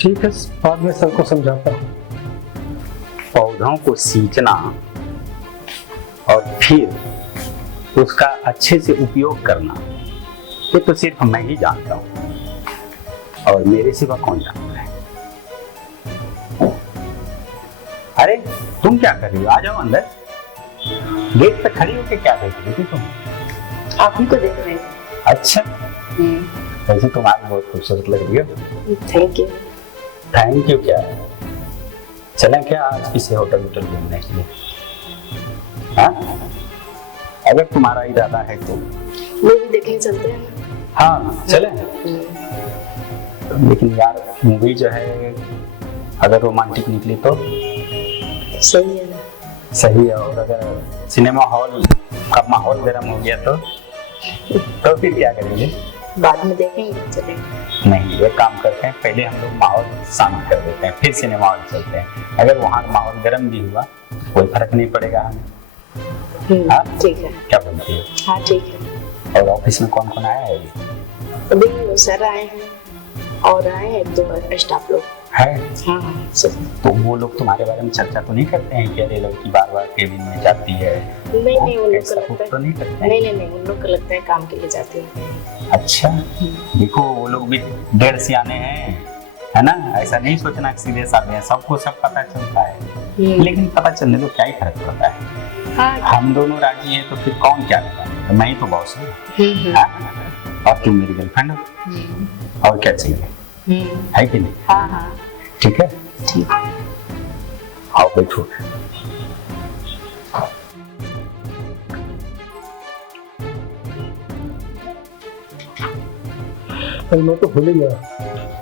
ठीक है, बाद में सर को समझाता हूँ। पौधों को सींचना और फिर उसका अच्छे से उपयोग करना, ये तो सिर्फ मैं ही जानता हूँ और मेरे सिवा कौन जानता है। अरे तुम क्या कर रही हो? आ जाओ अंदर। गेट पे खड़ी होकर क्या देख रही थी तुम? आप ही को देख रहे थे। अच्छा, वैसे तुम आज बहुत खूबसूरत लग रही हो। Thank you. थैंक यू क्या है? चलें क्या आज किसी होटल घूमने के लिए? हाँ, अगर तुम्हारा इरादा है तो मूवी देखने चलते हैं। हाँ चलें। लेकिन यार मूवी जो है अगर रोमांटिक निकली तो सही है ना? सही है, और अगर सिनेमा हॉल का माहौल गर्म हो गया तो फिर क्या करेंगे? बाद में देखेंगे, चलेंगे। नहीं, एक काम करते हैं, पहले हम लोग माहौल शांत कर देते हैं, फिर सिनेमा हॉल चलते हैं। अगर वहाँ माहौल गर्म भी हुआ कोई फर्क नहीं पड़ेगा हमें। हाँ ठीक है। क्या बोलती हो? हाँ ठीक है। और ऑफिस में कौन कौन आया है अभी? सर आए हैं और आए हैं 2 स्टाफ लोग है। हाँ तो वो लोग तुम्हारे बारे में चर्चा तो नहीं करते हैं कि अरे लड़की बार बार केबिन में जाती है? नहीं नहीं, उन लोग को लगता है तो नहीं करते हैं? नहीं, उन लोग को लगता है काम के लिए जाती है। अच्छा, देखो वो लोग भी डेढ़ सियाने हैं, है ना? ऐसा नहीं सोचना कि सीधे साधे हैं, सबको सब पता चलता है। लेकिन पता चलने तो क्या ही फर्क पड़ता है। हाँ। हम दोनों राजी हैं तो फिर कौन क्या करेगा? तो मैं ही तो बॉस हूँ। और तुम मेरी गर्लफ्रेंड हो, और क्या चाहिए? है कि नहीं? हाँ हाँ ठीक है। ठीक है। आओ बैठो। मैं तो भूल ही गया,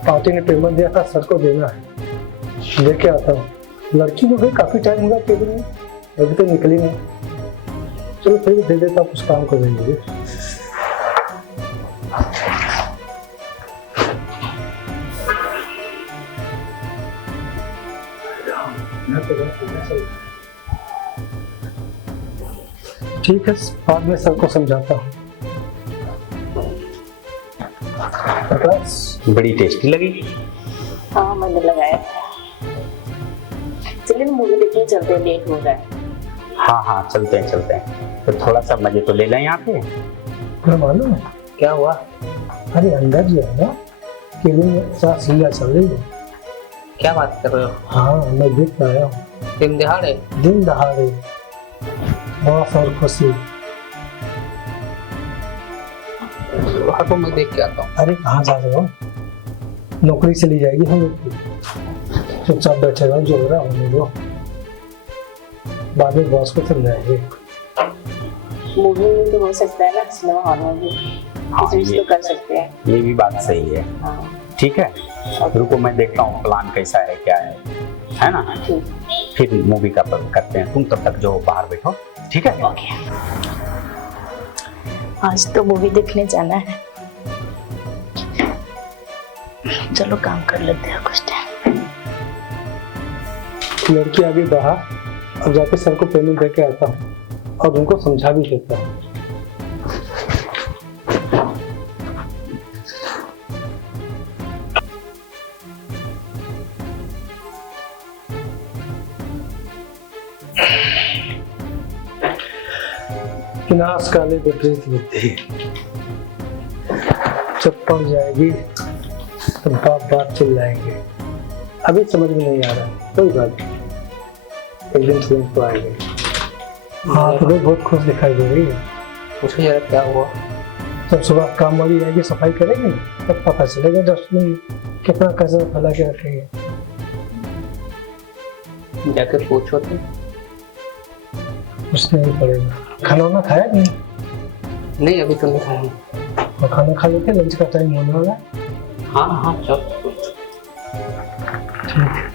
पार्टी ने पेमेंट दिया था, सर को देना है। लेके आता हूँ। लड़की को भी काफी टाइम होगा केबिन में, अभी तो निकली नहीं। चलो फिर भी दे देता हूँ, कुछ काम कर देंगे। ठीक है, बाद में सर को समझाता हूँ। बड़ी टेस्टी लगी। हाँ मैंने लगाया था। चलिए मूवी देखने चलते हैं, लेट हो रहा है। हाँ चलते हैं। तो थोड़ा सा मजे तो ले लें यहाँ पे। क्या मालूम है क्या हुआ? अरे अंदर जो है ना, केबिन में सांस लीला चल रही है। क्या बात कर रहे हो? हाँ मैं देख पाया हूँ। दिन दहाड़े? दिन दहाड़े बॉस और खुशी। हटो, मैं देख के आता हूँ। अरे कहाँ जा रहे हो? नौकरी चली जाएगी हम लोग की। चुपचाप बैठे रहो, जो हो रहा होने दो, बाद में बॉस को समझाएंगे। मूवी में तो हो सकता है ना, सिनेमा हॉल में भी कुछ तो कर सकते हैं। ये भी बात सही है। हाँ ठीक है, रुको मैं देखता हूँ प्लान कैसा है, क्या है ना? फिर मूवी का करते हैं। तुम तब तक जो बाहर बैठो, ठीक है? ओके। आज तो मूवी देखने जाना है, चलो काम कर लेते हैं कुछ टाइम। लड़की आगे बाहर, अब जाके सर को पेमेंट दे के आता हूँ और उनको समझा भी देता हूँ। नाश काले विपरीत बुद्धि, जब पड़ जाएगी तो बाप बाप चिल्लाएंगे। अभी समझ में नहीं आ रहा, कोई बात नहीं, एक दिन समझ तो आएंगे। हाँ तुम्हें बहुत खुश दिखाई दे रही है। पूछो यार क्या हुआ? जब सुबह काम वाली आएगी, सफाई करेगी ना, तब पता चलेगा डस्टबिन कितना कचरा फैला के रखेंगे। जाकर पूछो तो। कुछ नहीं पड़ेगा। खाना वाना खाया नहीं? नहीं अभी तो नहीं खाया। और खाना खा लेते, लंच का टाइम होने वाला है। हाँ चल ठीक है।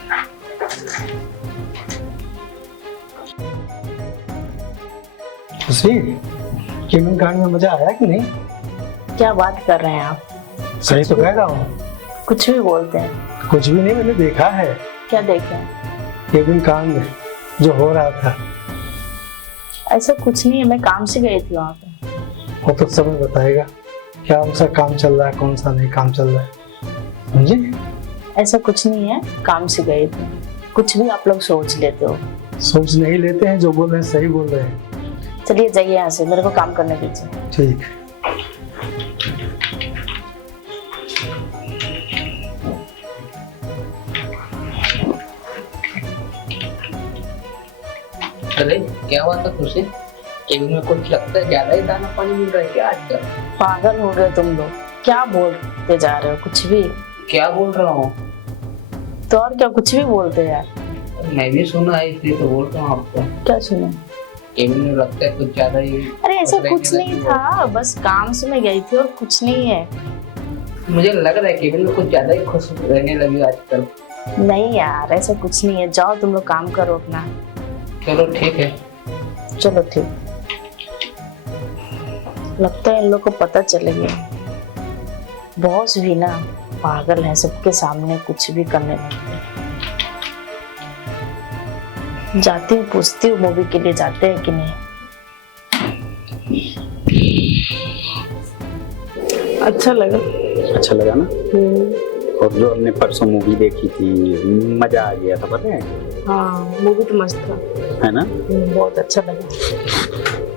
केबिन कार्ड में मजा आया कि नहीं? क्या बात कर रहे हैं आप? सही तो कह रहा हूँ। कुछ भी बोलते हैं। कुछ भी नहीं, मैंने देखा है। क्या देखें? केबिन कांड में जो हो रहा था। ऐसा कुछ नहीं है, मैं काम से गई थी वहाँ पे। वो तो समय बताएगा क्या उनका काम चल रहा है, कौन सा नहीं काम चल रहा है, समझे? ऐसा कुछ नहीं है, काम से गए थे। कुछ भी आप लोग सोच लेते हो। सोच नहीं लेते हैं, जो बोल रहे हैं सही बोल रहे हैं। चलिए जाइए यहाँ से, मेरे को काम करने दीजिए। ठीक है। अरे क्या हुआ था खुशी? केबिन में कुछ लगता है ज्यादा ही दाना पानी मिल रहा है क्या आजकल? पागल हो गए तुम लोग, क्या बोलते जा रहे हो? कुछ भी। क्या बोल रहा हूँ? तो और क्या, कुछ भी बोलते हैं यार। मैं भी सुना है इसलिए तो बोल रहा हूँ आपको। क्या सुना? केबिन में लगता है कुछ ज्यादा ही। अरे ऐसा रहने कुछ नहीं लगी था, बस काम से मैं गई थी और कुछ नहीं है। हो। मुझे लग रहा है केबिन में कुछ ज्यादा ही खुश रहने लगी आजकल। नहीं यार, ऐसा कुछ नहीं है। जाओ तुम लोग काम करो अपना। चलो ठीक है। चलो ठीक। लगता है इन लोग को पता चल गया। बॉस भी ना पागल है, सबके सामने कुछ भी करने लगते हैं। जाती हूँ, पूछती हूँ मूवी के लिए जाते हैं कि नहीं। अच्छा लगा। अच्छा लगा ना? और जो हमने परसों मूवी देखी थी, मजा आ गया था, पता है? हाँ, मूवी तो मस्त था, है ना? बहुत अच्छा लगा।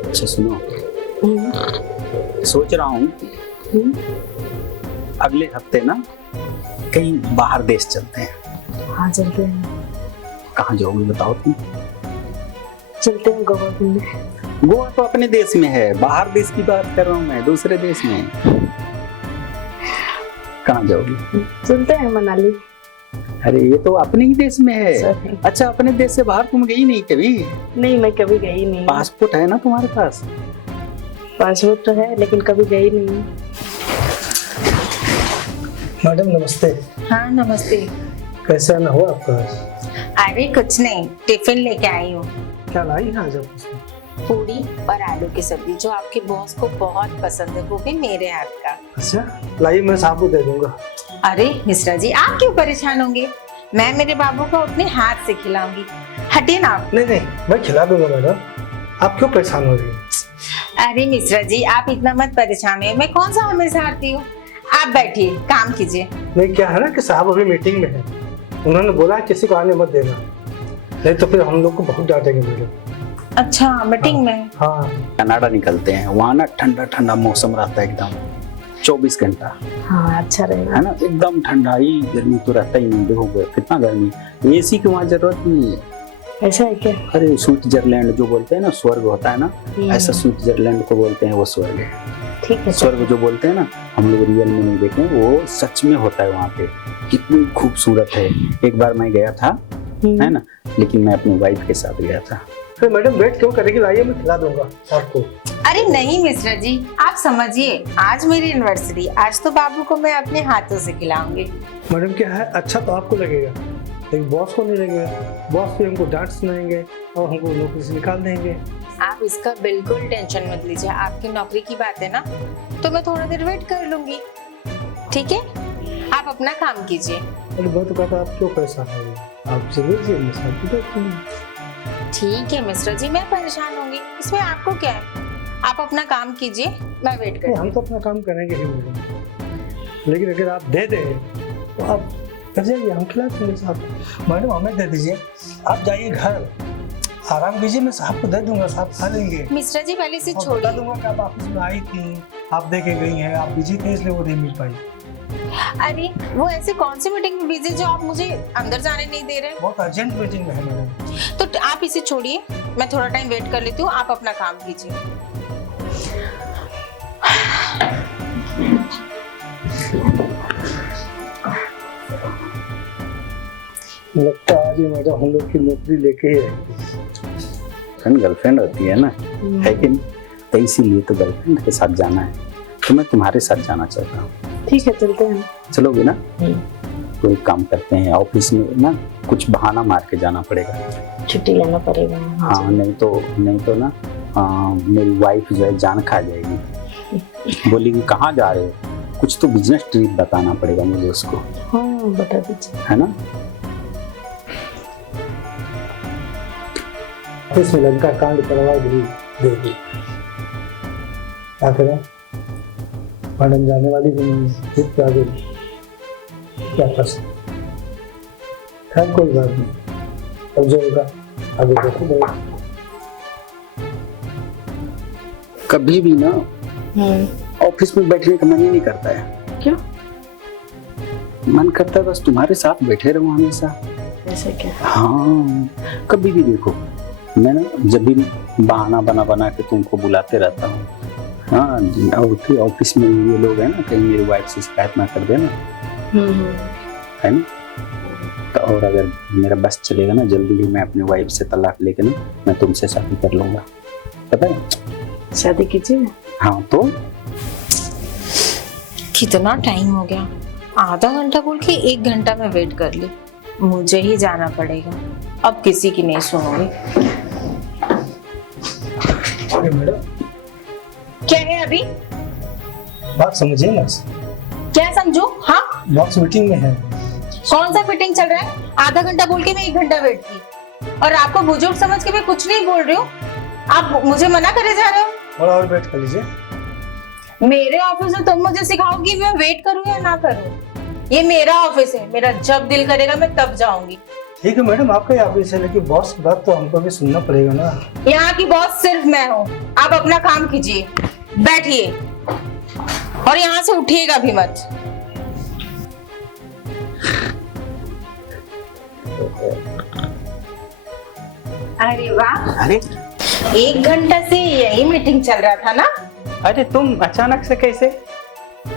अच्छा सुनो, सोच रहा हूँ अगले हफ्ते ना कहीं बाहर देश चलते हैं। हाँ चलते हैं। कहाँ जाओगे बताओ तुम? चलते हैं गोवा घूमने। गोवा तो अपने देश में है, बाहर देश की बात कर रहा हूँ मैं, दूसरे देश में। कहाँ जाओगी? चलते हैं मनाली। अरे ये तो अपने ही देश में है। सही। अच्छा, अपने देश से बाहर तुम गई नहीं कभी? नहीं, मैं कभी गई नहीं। पासपोर्ट है ना तुम्हारे पास? पासपोर्ट तो है लेकिन कभी गई नहीं। मैडम नमस्ते। हाँ नमस्ते। कैसे आना हुआ आपका? अरे कुछ नहीं, टिफिन लेके आई हूँ। क्या लाई है आज आप? पूरी और आलू की सब्जी जो आपके बॉस को बहुत पसंद है, वो भी मेरे हाथ का। अच्छा लाइए, मैं साहब को दे दूंगा। अरे मिश्रा जी, आप क्यों परेशान होंगे? मैं मेरे बाबू को अपने हाथ से खिलाऊंगी। हटिए ना आप। नहीं नहीं, मैं खिला दूंगा मैडम, आप क्यों परेशान हो रही हैं? अरे मिश्रा जी, आप इतना मत परेशान है, मैं कौन सा हमेशा हारती हूँ। आप बैठिए, काम कीजिए। नहीं, क्या है ना कि साहब अभी मीटिंग में है, उन्होंने बोला किसी को आने मत देना, नहीं तो फिर हम लोग को बहुत डांटेंगे मैडम। अच्छा, मीटिंग में? हाँ। कनाडा निकलते हैं, वहाँ ना ठंडा ठंडा मौसम रहता है एकदम 24 घंटा। हाँ अच्छा रहेगा। है ना, एकदम ठंडा ही, गर्मी तो रहता ही नहीं। देखो कितना गर्मी, एसी की वहाँ जरूरत नहीं है। ऐसा है क्या? अरे स्विट्जरलैंड जो बोलते हैं ना, स्वर्ग होता है ना, ऐसा स्विट्जरलैंड को बोलते हैं, वो स्वर्ग है। ठीक है। स्वर्ग जो बोलते हैं ना, हम लोग रियल में नहीं देखे, वो सच में होता है वहाँ पे। कितनी खूबसूरत है। एक बार मैं गया था, है ना, लेकिन मैं अपनी वाइफ के साथ गया था। फिर मैडम वेट क्यों करेगी, लाइए मैं खिला दूंगा आपको। अरे नहीं मिश्रा जी, आप समझिए, आज मेरी एनिवर्सरी, आज तो बाबू को मैं अपने हाथों से खिलाऊंगी। मैडम क्या है, अच्छा तो आपको लगेगा लेकिन बॉस को नहीं लगेगा। बॉस भी हमको डांट सुनाएंगे और हमको नौकरी से निकाल देंगे। आप इसका बिल्कुल टेंशन मत लीजिए, आपकी नौकरी की बात है ना, तो मैं थोड़ा देर वेट कर लूंगी। ठीक है, आप अपना काम कीजिए। अरे मैं तो कहता, आप क्यों परेशान हो रही हैं? आप चलिए, मैं साथ में बैठती हूँ। ठीक है मिश्रा जी, मैं परेशान होंगी, इसमें आपको क्या है? आप अपना काम कीजिए, मैं वेट नहीं, कर। हम तो अपना काम करेंगे ही मैडम, लेकिन अगर आप दे दें तो आप कर जाइए, हम खिला देंगे साहब। मैडम हमें दे दीजिए, आप जाइए घर, आराम कीजिए, मैं साहब को दे दूंगा, साहब खा लेंगे। मिश्रा जी पहले से और बता छोड़िए। दूंगा कि आप ऑफिस में आई थी, आप देखे गई हैं, आप बिजी थे इसलिए वो नहीं मिल पाई। अरे वो ऐसे कौन सी मीटिंग में बिजी जो आप मुझे अंदर जाने नहीं दे रहे? बहुत अर्जेंट मीटिंग में है मैडम। तो आप इसे छोड़िए, मैं थोड़ा टाइम वेट कर लेती हूँ, आप अपना काम कीजिए। लगता है आज ये मैडम हम लोग की नौकरी लेके ही रहेगी। गर्लफ्रेंड होती है ना, है कि नहीं? तो इसीलिए तो गर्लफ्रेंड के साथ जाना है, तो मैं तुम्हारे साथ जाना चाहता हूँ। ठीक है, चलते हैं। चलोगे ना? तो एक काम करते हैं, ऑफिस में ना कुछ बहाना मार के जाना पड़ेगा। छुट्टी लेना पड़ेगा। हाँ, नहीं तो ना मेरी वाइफ जो है जान खा जाएगी, बोलेगी कहाँ जा रहे हो, कुछ तो बिजनेस ट्रिप बताना पड़ेगा मुझे उसको। हाँ बता दीजिए। है ना? ऑफिस में लड़का कांड करवा भी देगी, क्या करें? मैडम जाने वाली भी नहीं है, फिर क्या करें, क्या कर सकते। खैर कोई बात नहीं, अब जो होगा आगे देखो जाएगा। कभी भी ना ऑफिस में बैठने का मन ही नहीं करता है। क्यों? मन करता है बस तुम्हारे साथ बैठे रहूं हमेशा। ऐसे क्या? हाँ, कभी भी देखो, मैं ना जब भी बहाना बना बना के तुमको बुलाते रहता हूँ। हाँ, और फिर ऑफिस में ये लोग हैं ना, कहीं मेरी वाइफ से शिकायत ना कर देना, है ना। तो और अगर मेरा बस चलेगा ना, जल्दी ही मैं अपनी वाइफ से तलाक लेके ना मैं तुमसे शादी कर लूंगा, पता है। शादी कीजिए। हाँ तो कितना टाइम हो गया, आधा घंटा बोल के 1 घंटा में वेट कर ली। मुझे ही जाना पड़ेगा, अब किसी की नहीं सुनूंगी। अरे मैडम क्या है अभी? बात समझिए ना, क्या समझू? हाँ, बॉक्स मीटिंग में है। कौन सा मीटिंग चल रहा है? आधा घंटा बोल के मैं 1 घंटा वेट की, और आपको बुजुर्ग समझ के मैं कुछ नहीं बोल रही हूँ, आप मुझे मना करे जा रहे हो। थोड़ा और वेट कर लीजिए। मेरे ऑफिस में तुम मुझे सिखाओगी मैं वेट करूँ या ना करूँ? ये मेरा ऑफिस है, मेरा जब दिल करेगा मैं तब जाऊंगी। ठीक है मैडम, आपका ही ऑफिस है, लेकिन बॉस की बात तो हमको भी सुनना पड़ेगा ना। यहाँ की बॉस सिर्फ मैं हूँ, आप अपना काम कीजिए, बैठिए और यहाँ से उठिएगा भी मत। अरे वाह, अरे 1 घंटा से यही मीटिंग चल रहा था ना? अरे तुम अचानक से कैसे?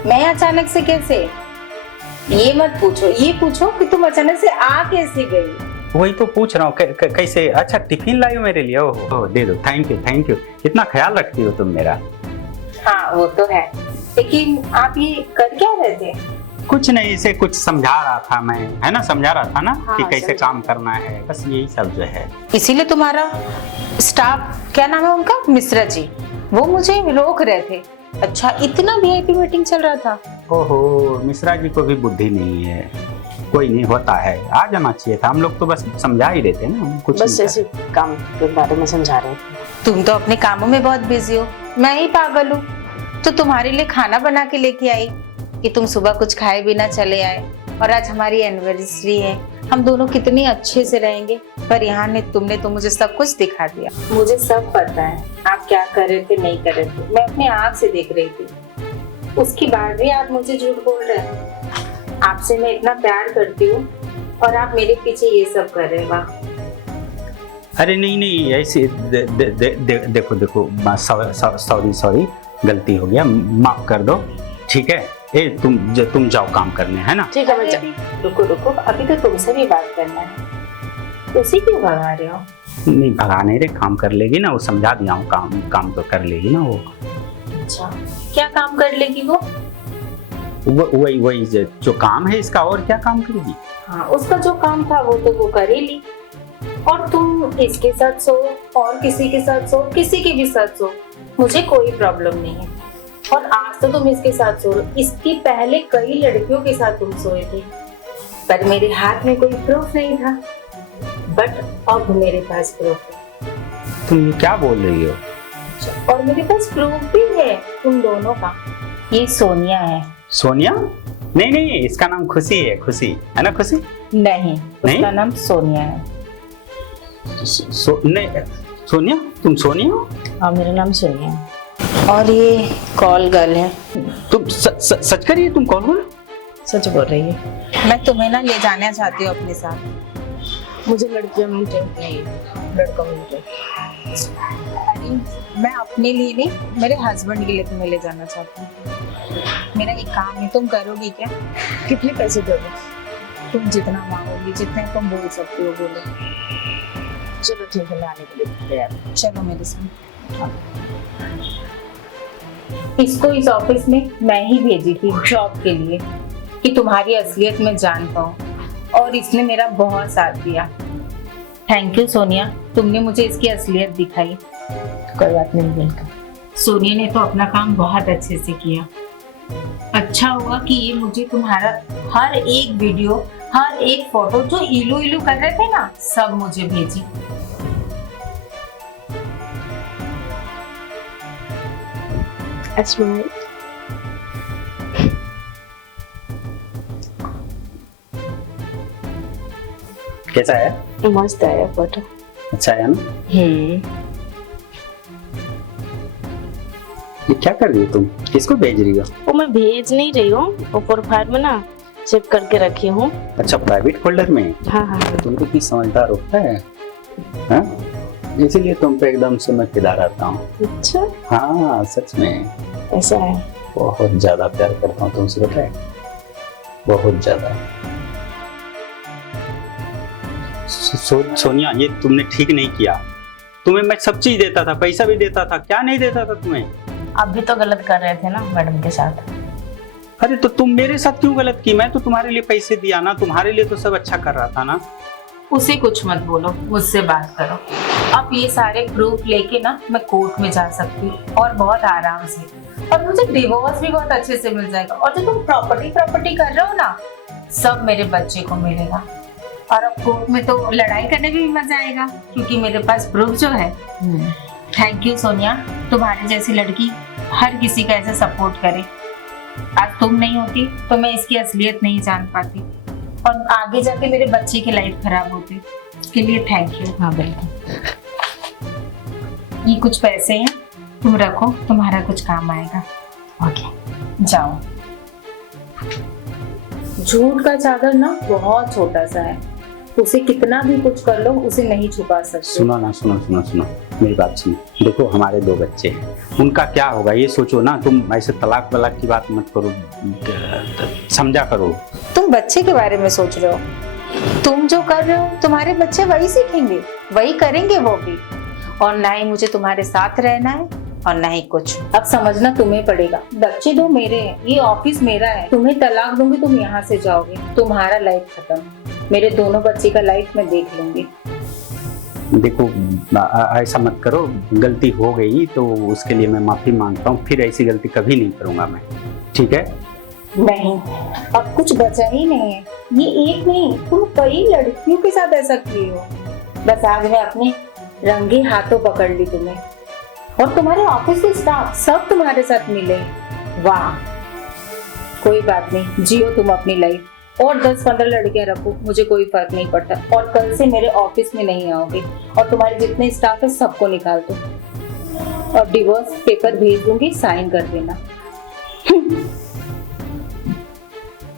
मैं अचानक से कैसे? ये मत पूछो, ये पूछो कि तुम अचानक से आ कैसे गई। वही तो पूछ रहा हूँ, कैसे? अच्छा, टिफिन लाई हो मेरे लिए? ओह, दे दो, थैंक यू थैंक यू, कितना ख्याल रखती हो तुम मेरा। हाँ वो तो है, लेकिन आप ये कर क्या रहे थे? कुछ नहीं, इसे कुछ समझा रहा था मैं, है ना, समझा रहा था ना हाँ, कि कैसे समझा। काम करना है, बस यही सब जो है। इसीलिए तुम्हारा स्टाफ, क्या नाम है उनका, मिश्रा जी, वो मुझे रोक रहे थे। अच्छा, इतना वीआईपी मीटिंग चल रहा था? ओहो, मिश्रा जी को भी बुद्धि नहीं है। कोई नहीं, होता है, आ जाना चाहिए था। हम लोग तो बस समझा ही रहे थे ना, कुछ बस नहीं ऐसे काम के बारे में समझा रहे थे। तुम तो अपने कामों में बहुत बिजी हो, मैं ही पागल हूँ। तो तुम्हारे लिए खाना बना के लेके आई कि तुम सुबह कुछ खाए बिना चले आए, और आज हमारी एनिवर्सरी है, हम दोनों कितने अच्छे से रहेंगे। पर यहाँ ने तुमने तो मुझे सब कुछ दिखा दिया। मुझे सब पता है आप क्या कर रहे थे, नहीं कर रहे थे, मैं अपने आँख से देख रही थी। उसके बाद भी आप मुझे झूठ बोल रहे हैं। आपसे मैं इतना प्यार करती हूँ और आप मेरे पीछे ये सब कर रहे हैं। वाह। अरे नहीं नहीं, ऐसे देखो देखो, सॉरी, गलती हो गया, माफ कर दो, ठीक है। तुम जाओ काम करने, है ना। ठीक है, मैं रुको, अभी तो तुमसे भी बात करना है। उसी क्यों भगा रहे हो? नहीं भगा नहीं रे, काम कर लेगी ना, वो समझा दिया हूँ, काम तो कर लेगी ना वो। अच्छा, क्या काम कर लेगी वो? वही जो काम है इसका, और क्या काम करेगी? हाँ, उसका जो काम था वो तो वो कर ही ली, और तुम इसके साथ सो और किसी के साथ सो, किसी के भी साथ सो, मुझे कोई प्रॉब्लम नहीं है। और आज तो तुम इसके साथ सो रहे हो, इसके पहले कई लड़कियों के साथ तुम सोए थे, पर मेरे हाथ में कोई प्रूफ नहीं था। बट अब मेरे पास प्रूफ है। तुम क्या बोल रही हो? और मेरे पास प्रूफ भी है तुम दोनों का। ये सोनिया है। सोनिया? नहीं नहीं, इसका नाम खुशी है ना, खुशी? नहीं, उसका नाम सोनिया है। नहीं, सोनिया? तुम सोनिया हो? हाँ, मेरा नाम सोनिया है। और ये कॉल गर्ल है। तुम सच करिए, तुम कौन हो? सच बोल रही है। मैं तुम्हें ना ले जाना चाहती हूँ अपने साथ। मुझे लड़कियों में इंटरेस्ट नहीं है, लड़कों में इंटरेस्ट। अरे मैं अपने लिए नहीं, मेरे हस्बैंड के लिए तुम्हें ले जाना चाहती हूँ। मेरा एक काम है, तुम करोगी क्या? कितने पैसे दोगे? तुम जितना मांगोगी, जितने तुम बोल सकते हो बोलो। चलो ठीक है, मैं आने के लिए तैयार हूँ। चलो मेरे साथ। इसको इस ऑफिस में मैं ही भेजी थी जॉब के लिए कि तुम्हारी असलियत में जान पाऊँ, और इसने मेरा बहुत साथ दिया। थैंक यू सोनिया, तुमने मुझे इसकी असलियत दिखाई। कोई बात नहीं, वेलकम। सोनिया ने तो अपना काम बहुत अच्छे से किया। अच्छा हुआ कि ये मुझे तुम्हारा हर एक वीडियो, हर एक फोटो जो इलू इलू कर रहे थे ना, सब मुझे भेजी। That's right. कैसा है? मस्त आया फोटो। अच्छा है ना? ये क्या कर रही हो तुम? किसको भेज रही हो? वो मैं भेज नहीं रही हूँ, वो प्रोफाइल में ना सेव करके रखी हूँ। अच्छा, प्राइवेट फोल्डर में? हाँ हाँ हाँ। तुम तो किस समझदार होता है, हाँ? इसीलिए तुम पे एकदम से मैं फिदा रहता हूँ। अच्छा, हाँ सच में, ऐसा है। बहुत ज्यादा प्यार करता हूँ तुमसे, पता है, बहुत ज्यादा। सोनिया, ये तुमने ठीक नहीं किया। तुम्हें मैं सब चीज देता था, पैसा भी देता था, क्या नहीं देता था तुम्हें? आप भी तो गलत कर रहे थे ना मैडम के साथ। अरे तो तुम मेरे साथ क्यों गलत की? मैं तो तुम्हारे लिए पैसे दिया ना, तुम्हारे लिए तो सब अच्छा कर रहा था ना। उसे कुछ मत बोलो, मुझसे बात करो। अब ये सारे प्रूफ लेके ना मैं कोर्ट में जा सकती हूँ, और बहुत आराम से, और मुझे डिवोर्स भी बहुत अच्छे से मिल जाएगा। और जो तुम प्रॉपर्टी कर रहे हो ना, सब मेरे बच्चे को मिलेगा। और अब कोर्ट में तो लड़ाई करने में भी मजा आएगा, क्योंकि मेरे पास प्रूफ जो है। थैंक यू सोनिया, तुम्हारी जैसी लड़की हर किसी का ऐसे सपोर्ट करे। आज तुम नहीं होती तो मैं इसकी असलियत नहीं जान पाती, और आगे जाके मेरे बच्चे की लाइफ खराब होती। इसके लिए थैंक यू। हाँ बिल्कुल। ये कुछ पैसे हैं, तुम रखो, तुम्हारा कुछ काम आएगा। ओके, जाओ। झूठ का चादर ना बहुत छोटा सा है, उसे कितना भी कुछ कर लो उसे नहीं छुपा सकते। सुनो ना, सुनो, मेरी बात सुनो। देखो, हमारे 2 बच्चे हैं, उनका क्या होगा ये सोचो ना। तुम ऐसे तलाक वलाक की बात मत करो, समझा करो। तुम बच्चे के बारे में सोच रहे हो, तुम जो कर रहे हो तुम्हारे बच्चे वही सीखेंगे, वही करेंगे वो भी। और ना ही मुझे तुम्हारे साथ रहना है, और ना ही कुछ। अब समझना तुम्हें पड़ेगा, बच्चे 2 मेरे हैं, ये ऑफिस मेरा है। तुम्हें तलाक दूंगी, तुम यहाँ से जाओगे, तुम्हारा लाइफ खत्म। मेरे दोनों बच्चे का लाइफ मैं देख लूंगी। देखो, ऐसा मत करो, गलती हो गई तो उसके लिए मैं माफी मांगता हूँ, फिर ऐसी गलती कभी नहीं करूंगा मैं, ठीक है? नहीं, अब कुछ बचा ही नहीं है। ये एक नहीं, तुम कई लड़कियों के साथ ऐसा किए हो। बस आज मैं अपने रंगे हाथों पकड़ ली तुम्हें, और तुम्हारे ऑफिस के स्टाफ सब तुम्हारे साथ मिले। वाह, कोई बात नहीं, जियो तुम अपनी लाइफ, और 10-15 लड़कियां रखो, मुझे कोई फर्क नहीं पड़ता। और कल से मेरे ऑफिस में नहीं आओगे, और तुम्हारे जितने स्टाफ है सबको निकाल दो, और डिवोर्स पेपर भेज दूंगी, साइन कर देना।